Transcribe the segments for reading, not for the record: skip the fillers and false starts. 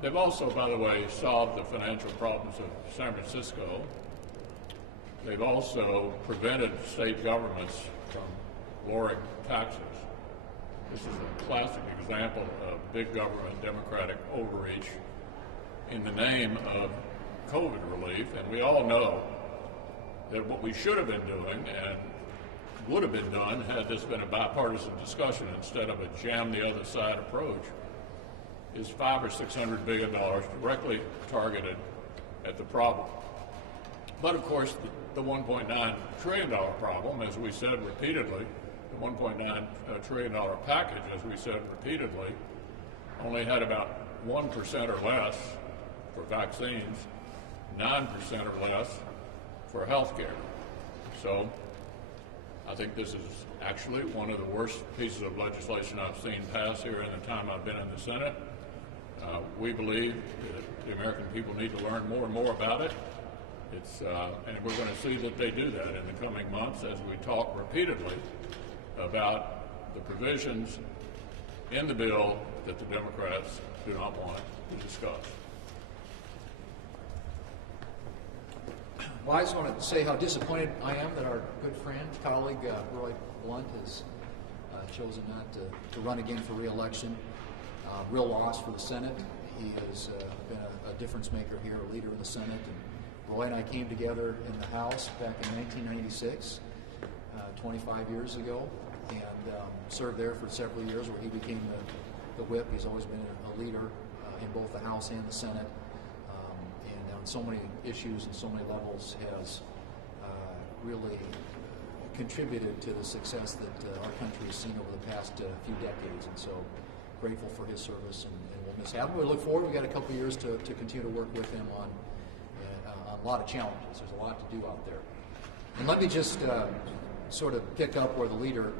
They've also, by the way, solved the financial problems of San Francisco. They've also prevented state governments from lowering taxes. This is a classic example of big government Democratic overreach in the name of COVID relief. And we all know that what we should have been doing and would have been done had this been a bipartisan discussion instead of a jam the other side approach is $500 or $600 billion directly targeted at the problem. But of course, the $1.9 trillion problem, as we said repeatedly, the $1.9 trillion package, as we said repeatedly, only had about 1% or less for vaccines, 9% or less for health care. So I think this is actually one of the worst pieces of legislation I've seen pass here in the time I've been in the Senate. We believe that the American people need to learn more and more about it. And we're going to see that they do that in the coming months as we talk repeatedly about the provisions in the bill that the Democrats do not want to discuss. Well, I just want to say how disappointed I am that our good friend, colleague, Roy Blunt has chosen not to run again for re-election. Real loss for the Senate. He has been a difference maker here, a leader of the Senate. And Roy and I came together in the House back in 1996, 25 years ago, and served there for several years where he became the whip. He's always been a leader in both the House and the Senate. And on so many issues and so many levels has really contributed to the success that our country has seen over the past few decades. And so grateful for his service, and we'll miss him. We look forward. We've got a couple years to continue to work with him on a lot of challenges. There's a lot to do out there. And let me just sort of pick up where the leader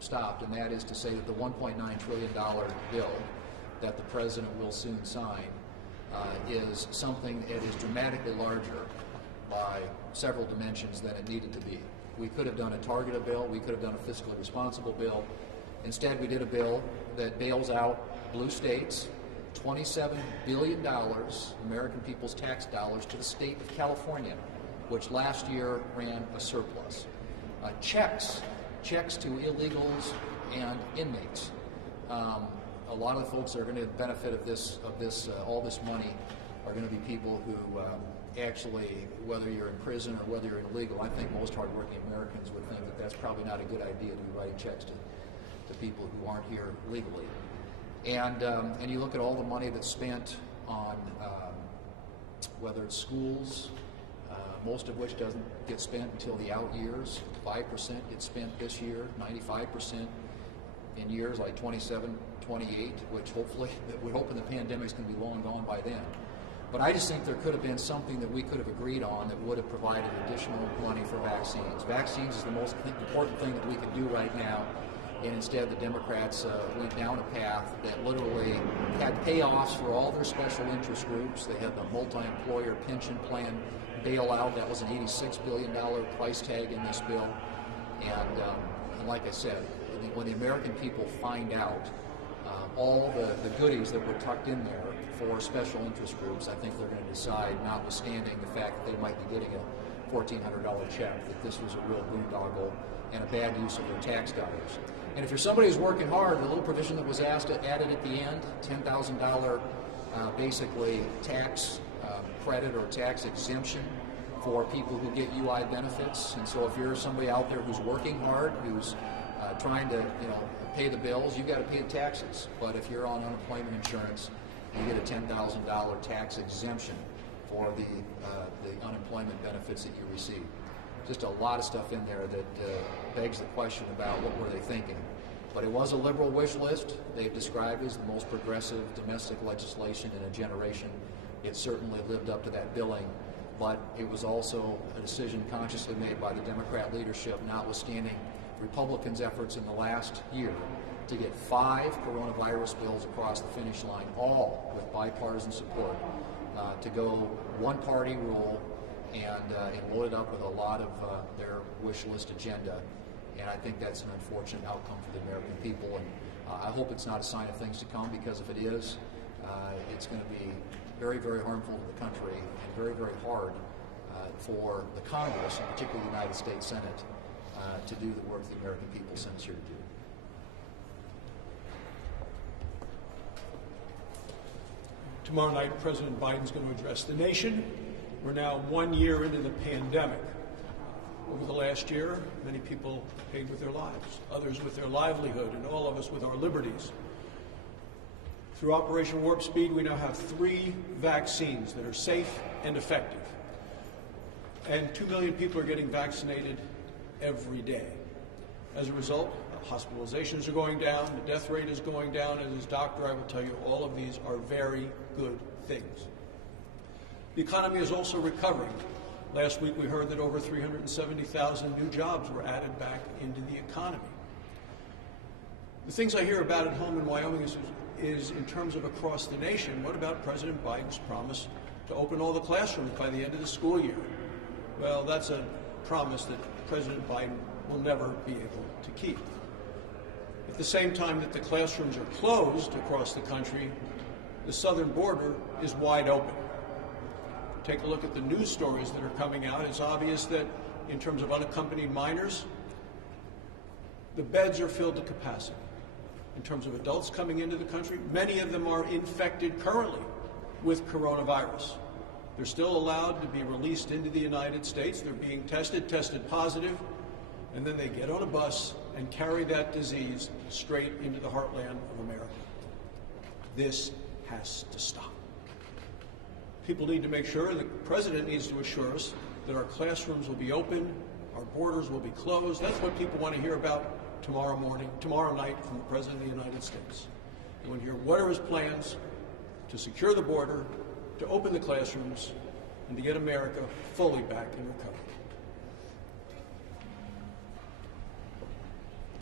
stopped, and that is to say that the $1.9 trillion bill that the president will soon sign is something that is dramatically larger by several dimensions than it needed to be. We could have done a targeted bill. We could have done a fiscally responsible bill. Instead, we did a bill that bails out blue states, $27 billion, American people's tax dollars, to the state of California, which last year ran a surplus. Checks to illegals and inmates. A lot of the folks that are going to benefit of this, all this money, are going to be people who actually, whether you're in prison or whether you're illegal, I think most hardworking Americans would think that that's probably not a good idea to be writing checks to people who aren't here legally. And you look at all the money that's spent on whether it's schools, most of which doesn't get spent until the out years. 5% gets spent this year, 95% in years like 27, 28, which hopefully, we're hoping the pandemic's going to be long gone by then. But I just think there could have been something that we could have agreed on that would have provided additional money for vaccines. Vaccines is the most important thing that we could do right now. And instead, the Democrats went down a path that literally had payoffs for all their special interest groups. They had the multi-employer pension plan bailout. That was an $86 billion price tag in this bill. And like I said, when the American people find out all the goodies that were tucked in there for special interest groups, I think they're going to decide, notwithstanding the fact that they might be getting a $1,400 check, that this was a real boondoggle and a bad use of their tax dollars. And if you're somebody who's working hard, the little provision that was added at the end, $10,000 basically tax credit or tax exemption for people who get UI benefits. And so if you're somebody out there who's working hard, who's trying to pay the bills, you've got to pay the taxes. But if you're on unemployment insurance, you get a $10,000 tax exemption for the unemployment benefits that you receive. Just a lot of stuff in there that begs the question about what were they thinking. But it was a liberal wish list. They've described it as the most progressive domestic legislation in a generation. It certainly lived up to that billing, but it was also a decision consciously made by the Democrat leadership, notwithstanding Republicans' efforts in the last year to get 5 coronavirus bills across the finish line, all with bipartisan support, to go one-party rule and load it up with a lot of their wish list agenda. And I think that's an unfortunate outcome for the American people. And I hope it's not a sign of things to come, because if it is, it's going to be very, very harmful to the country and very, very hard for the Congress, and particularly the United States Senate, to do the work the American people sent us here to do. Tomorrow night, President Biden's going to address the nation. We're now 1 year into the pandemic. Over the last year, many people paid with their lives, others with their livelihood, and all of us with our liberties. Through Operation Warp Speed, we now have 3 vaccines that are safe and effective. And 2 million people are getting vaccinated every day. As a result, hospitalizations are going down, the death rate is going down, and as a doctor, I will tell you all of these are very good things. The economy is also recovering. Last week we heard that over 370,000 new jobs were added back into the economy. The things I hear about at home in Wyoming is in terms of across the nation, what about President Biden's promise to open all the classrooms by the end of the school year? Well, that's a promise that President Biden will never be able to keep. At the same time that the classrooms are closed across the country, the southern border is wide open. Take a look at the news stories that are coming out. It's obvious that in terms of unaccompanied minors, the beds are filled to capacity. In terms of adults coming into the country, many of them are infected currently with coronavirus. They're still allowed to be released into the United States. They're being tested positive, and then they get on a bus and carry that disease straight into the heartland of America. This has to stop. People need to make sure, the president needs to assure us that our classrooms will be open, our borders will be closed. That's what people want to hear about tomorrow night from the President of the United States. They want to hear what are his plans to secure the border, to open the classrooms, and to get America fully back in recovery.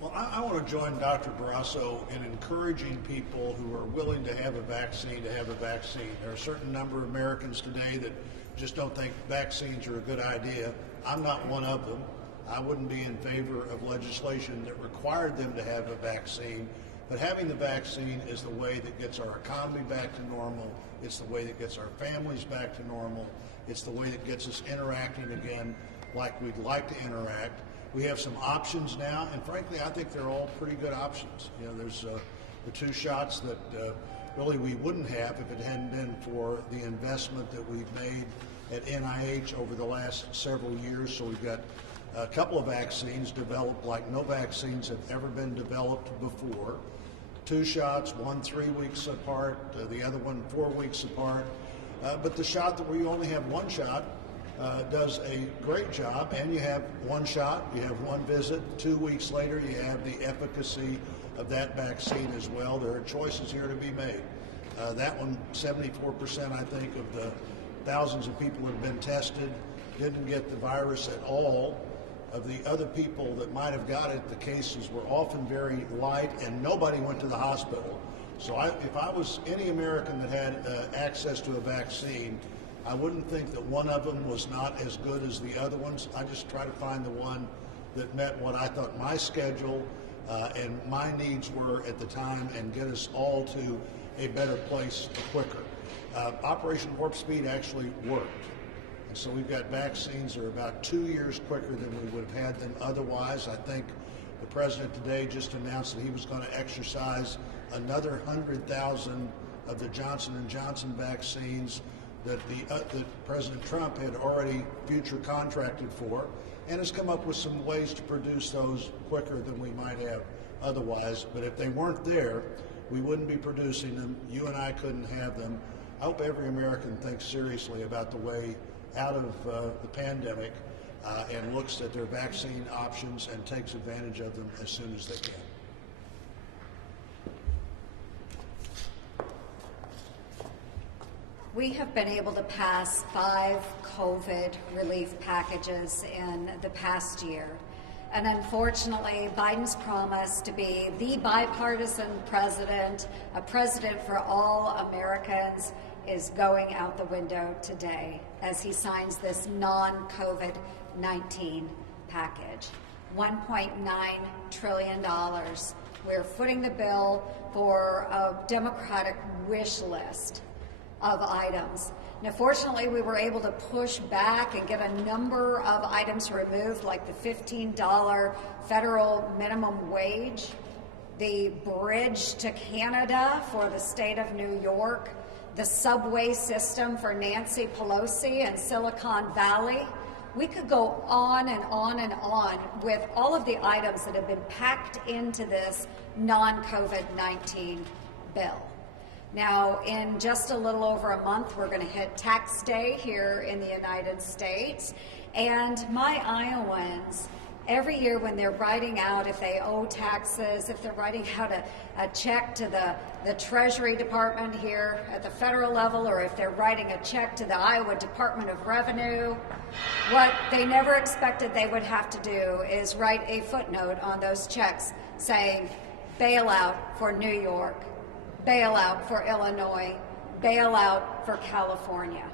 Well, I want to join Dr. Barrasso in encouraging people who are willing to have a vaccine to have a vaccine. There are a certain number of Americans today that just don't think vaccines are a good idea. I'm not one of them. I wouldn't be in favor of legislation that required them to have a vaccine, but having the vaccine is the way that gets our economy back to normal. It's the way that gets our families back to normal. It's the way that gets us interacting again like we'd like to interact. We have some options now, and frankly, I think they're all pretty good options. You know, there's the 2 shots that really we wouldn't have if it hadn't been for the investment that we've made at NIH over the last several years. So we've got a couple of vaccines developed like no vaccines have ever been developed before. 2 shots, one 3 weeks apart, the other one 4 weeks apart. But the shot that we only have 1 shot does a great job, and you have 1 shot, you have 1 visit. 2 weeks later, you have the efficacy of that vaccine as well. There are choices here to be made. That one, 74%, I think, of the thousands of people who have been tested didn't get the virus at all. Of the other people that might have got it, the cases were often very light, and nobody went to the hospital. So if I was any American that had access to a vaccine, I wouldn't think that one of them was not as good as the other ones. I just try to find the one that met what I thought my schedule and my needs were at the time and get us all to a better place quicker. Operation Warp Speed actually worked. And so we've got vaccines that are about 2 years quicker than we would have had them otherwise. I think the president today just announced that he was going to exercise another 100,000 of the Johnson & Johnson vaccines that President Trump had already future contracted for, and has come up with some ways to produce those quicker than we might have otherwise. But if they weren't there, we wouldn't be producing them. You and I couldn't have them. I hope every American thinks seriously about the way out of the pandemic and looks at their vaccine options and takes advantage of them as soon as they can. We have been able to pass 5 COVID relief packages in the past year. And unfortunately, Biden's promise to be the bipartisan president, a president for all Americans, is going out the window today as he signs this non-COVID-19 package. $1.9 trillion We're footing the bill for a Democratic wish list of items. Now, fortunately, we were able to push back and get a number of items removed, like the $15 federal minimum wage, the bridge to Canada for the state of New York, the subway system for Nancy Pelosi and Silicon Valley. We could go on and on and on with all of the items that have been packed into this non-COVID-19 bill. Now, in just a little over a month, we're going to hit tax day here in the United States. And my Iowans, every year when they're writing out if they owe taxes, if they're writing out a check to the Treasury Department here at the federal level, or if they're writing a check to the Iowa Department of Revenue, what they never expected they would have to do is write a footnote on those checks saying, bailout for New York, bailout for Illinois, bailout for California.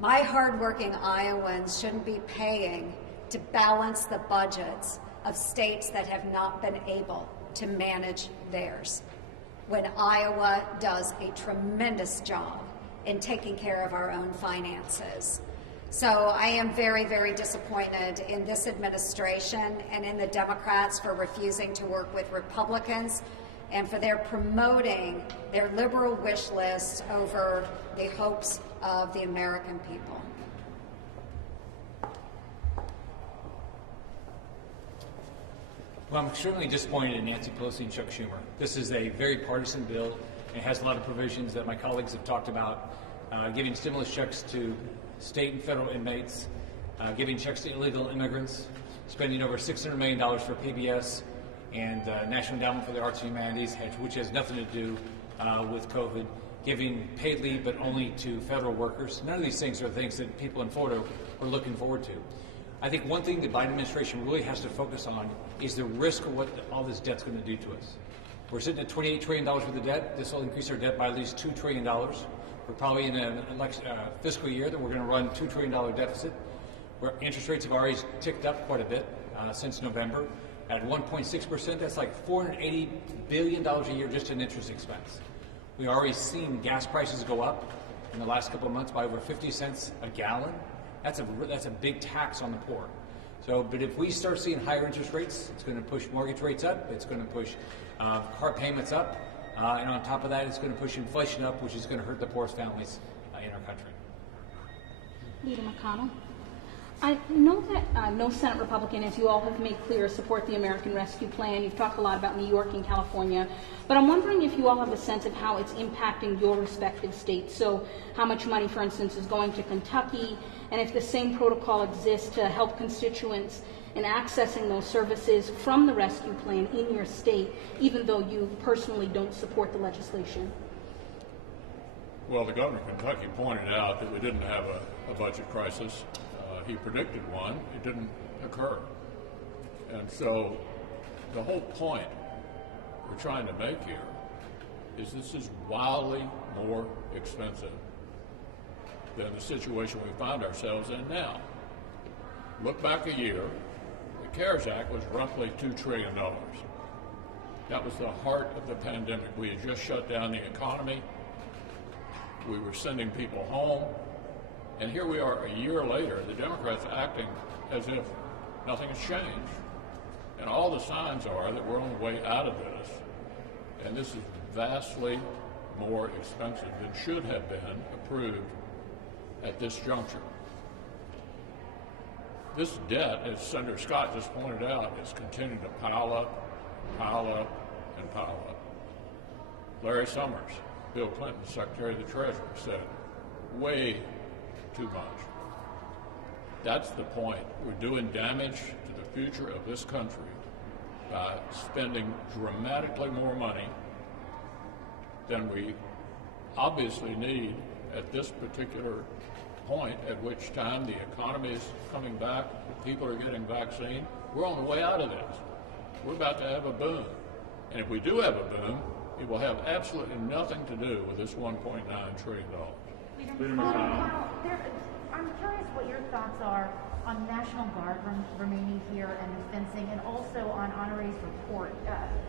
My hardworking Iowans shouldn't be paying to balance the budgets of states that have not been able to manage theirs, when Iowa does a tremendous job in taking care of our own finances. So I am very, very disappointed in this administration and in the Democrats for refusing to work with Republicans and for their promoting their liberal wish list over the hopes of the American people. Well, I'm extremely disappointed in Nancy Pelosi and Chuck Schumer. This is a very partisan bill. It has a lot of provisions that my colleagues have talked about, giving stimulus checks to state and federal inmates, giving checks to illegal immigrants, spending over $600 million for PBS and National Endowment for the Arts and Humanities, which has nothing to do with COVID, giving paid leave but only to federal workers. None of these things are things that people in Florida are looking forward to. I think one thing the Biden administration really has to focus on is the risk of what all this debt's going to do to us. We're sitting at $28 trillion worth of debt. This will increase our debt by at least $2 trillion. We're probably in a fiscal year that we're going to run $2 trillion deficit, where interest rates have already ticked up quite a bit since November. At 1.6%, that's like $480 billion a year just in interest expense. We've already seen gas prices go up in the last couple of months by over 50 cents a gallon. That's a big tax on the poor. So, but if we start seeing higher interest rates, it's going to push mortgage rates up. It's going to push car payments up. And on top of that, it's going to push inflation up, which is going to hurt the poorest families in our country. Leader McConnell. I know that no Senate Republican, as you all have made clear, support the American Rescue Plan. You've talked a lot about New York and California. But I'm wondering if you all have a sense of how it's impacting your respective states. So how much money, for instance, is going to Kentucky, and if the same protocol exists to help constituents in accessing those services from the rescue plan in your state, even though you personally don't support the legislation. Well, the governor of Kentucky pointed out that we didn't have a budget crisis. He predicted one. It didn't occur. And so the whole point we're trying to make here is this is wildly more expensive than the situation we find ourselves in now. Look back a year, the CARES Act was roughly $2 trillion. That was the heart of the pandemic. We had just shut down the economy. We were sending people home. And here we are a year later, the Democrats acting as if nothing has changed. And all the signs are that we're on the way out of this. And this is vastly more expensive than should have been approved at this juncture. This debt, as Senator Scott just pointed out, is continuing to pile up, and pile up. Larry Summers, Bill Clinton's Secretary of the Treasury, said way too much. That's the point. We're doing damage to the future of this country by spending dramatically more money than we obviously need at this particular point, at which time the economy is coming back, people are getting vaccine. We're on the way out of this. We're about to have a boom. And if we do have a boom, it will have absolutely nothing to do with this $1.9 trillion. Leader McConnell, I'm curious what your thoughts are on National Guard remaining here and the fencing, and also on Honore's report,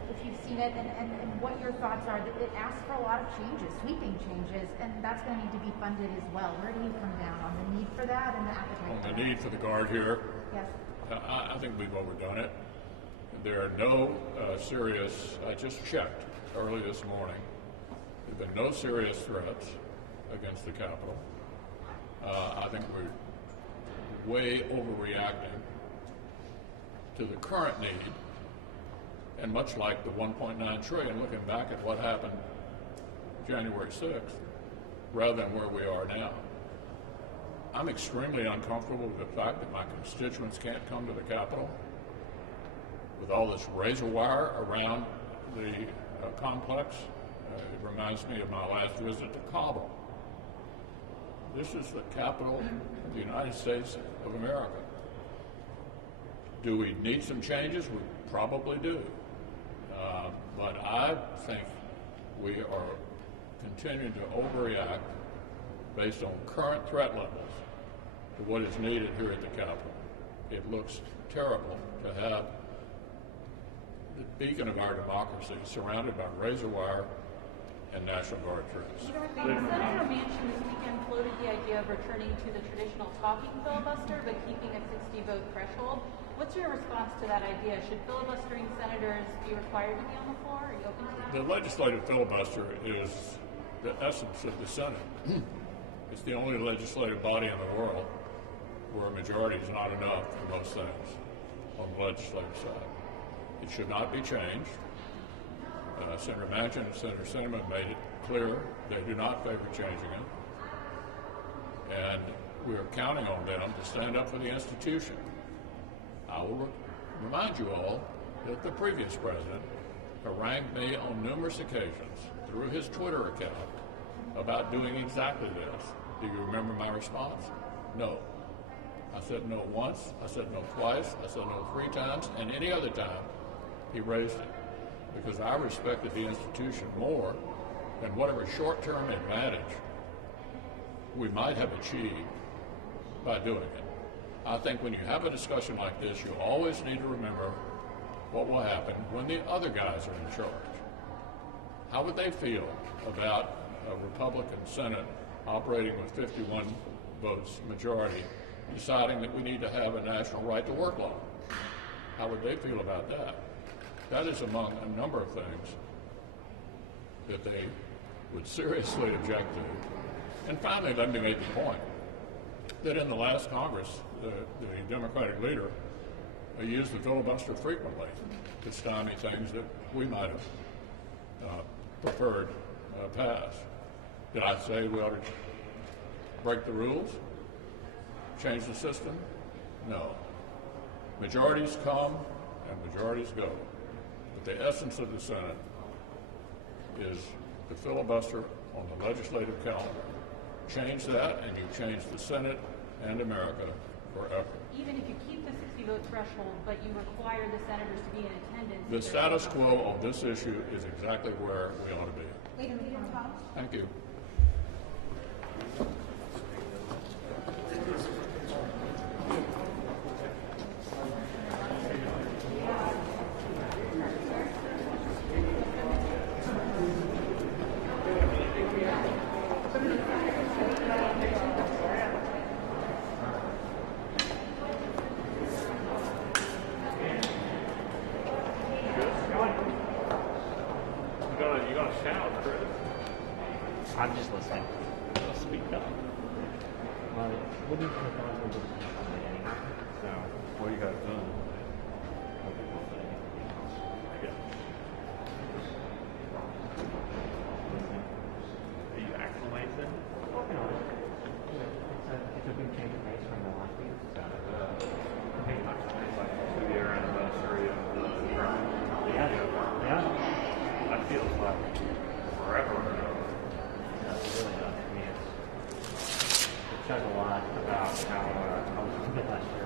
if you've seen it, and what your thoughts are. It asks for a lot of changes, sweeping changes, and that's going to need to be funded as well. Where do you come down on the need for that and the appetite On for the need for the Guard here, Yes. I think we've overdone it. There are no serious, I just checked early this morning, there have been no serious threats against the Capitol. I think we're way overreacting to the current need, and much like the 1.9 trillion, looking back at what happened January 6th, rather than where we are now. I'm extremely uncomfortable with the fact that my constituents can't come to the Capitol with all this razor wire around the complex. It reminds me of my last visit to Kabul. This is the capital of the United States of America. Do we need some changes? We probably do. But I think we are continuing to overreact based on current threat levels to what is needed here at the Capitol. It looks terrible to have the beacon of our democracy surrounded by razor wire and National Guard troops. Senator Manchin this weekend floated the idea of returning to the traditional talking filibuster, but keeping a 60-vote threshold. What's your response to that idea? Should filibustering senators be required to be on the floor? Are you open to that? The legislative filibuster is the essence of the Senate. It's the only legislative body in the world where a majority is not enough for most things on the legislative side. It should not be changed. Senator Manchin and Senator Sinema made it clear they do not favor changing it. And we are counting on them to stand up for the institution. I will remind you all that the previous president harangued me on numerous occasions through his Twitter account about doing exactly this. Do you remember my response? No. I said no once, I said no twice, I said no 3 times, and any other time he raised it. Because I respected the institution more than whatever short-term advantage we might have achieved by doing it. I think when you have a discussion like this, you always need to remember what will happen when the other guys are in charge. How would they feel about a Republican Senate operating with 51 votes majority, deciding that we need to have a national right to work law? How would they feel about that? That is among a number of things that they would seriously object to. And finally, let me make the point that in the last Congress, the Democratic leader used the filibuster frequently to stymie things that we might have preferred pass. Did I say we ought to break the rules, change the system? No. Majorities come and majorities go. But the essence of the Senate is the filibuster on the legislative calendar. Change that and you change the Senate and America forever. Even if you keep the 60-vote threshold, but you require the senators to be in attendance. The status quo on this issue is exactly where we ought to be. Leader McConnell. Thank you. You gonna shout, Chris? I'm just listening. Speak up. What do you think on the anyway? So, What do you got done? Yeah. Are you acclimating? working on it. It's a big change of pace from the last week. So, It's like the 2-year anniversary of the crime. yeah. That feels like forever ago. It really does. I mean, it says a lot about how I was last year.